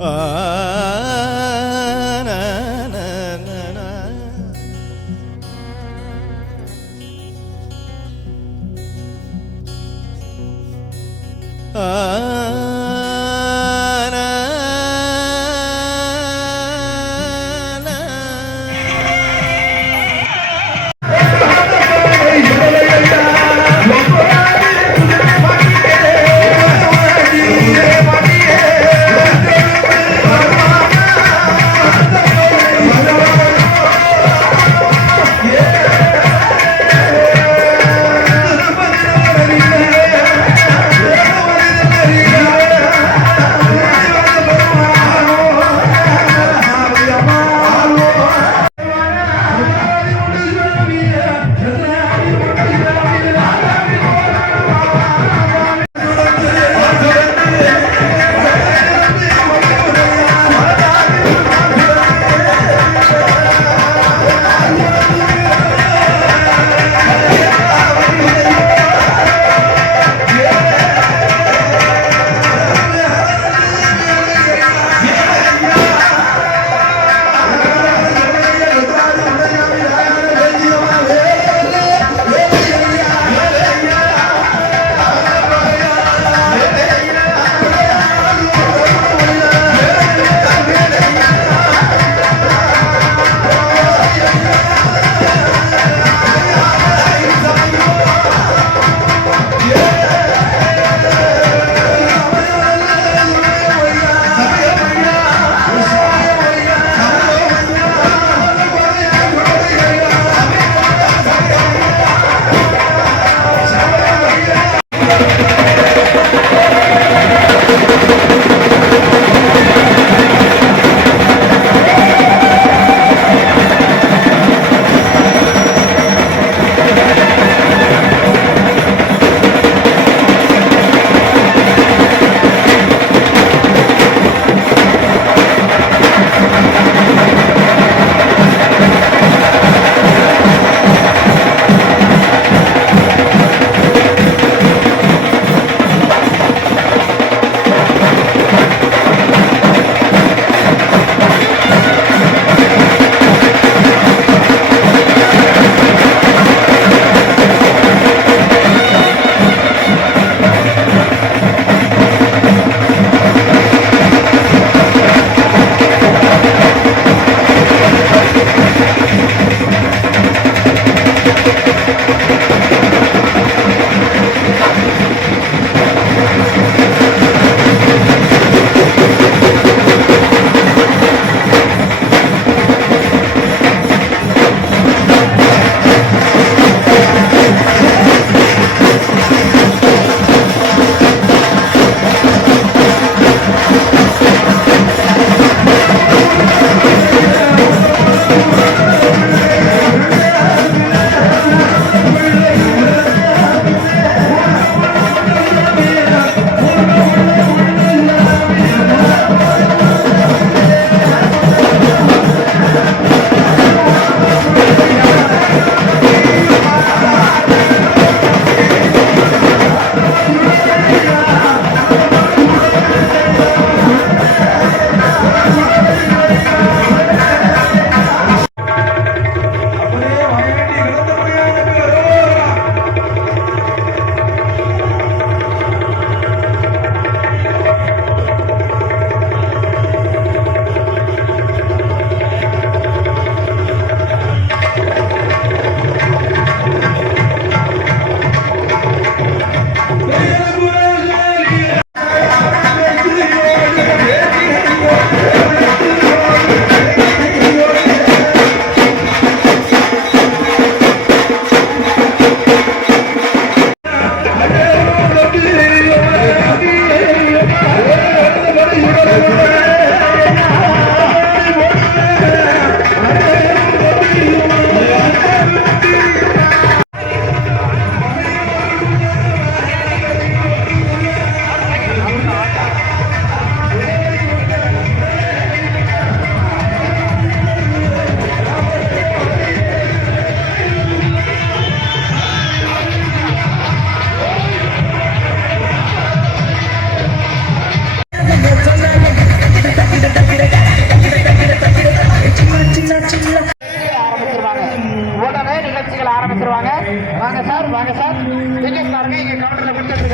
Ah. வாங்க sir வாங்க sir. Ticket பாருங்க இங்க கவுண்டர்ல கொடுத்துட்டு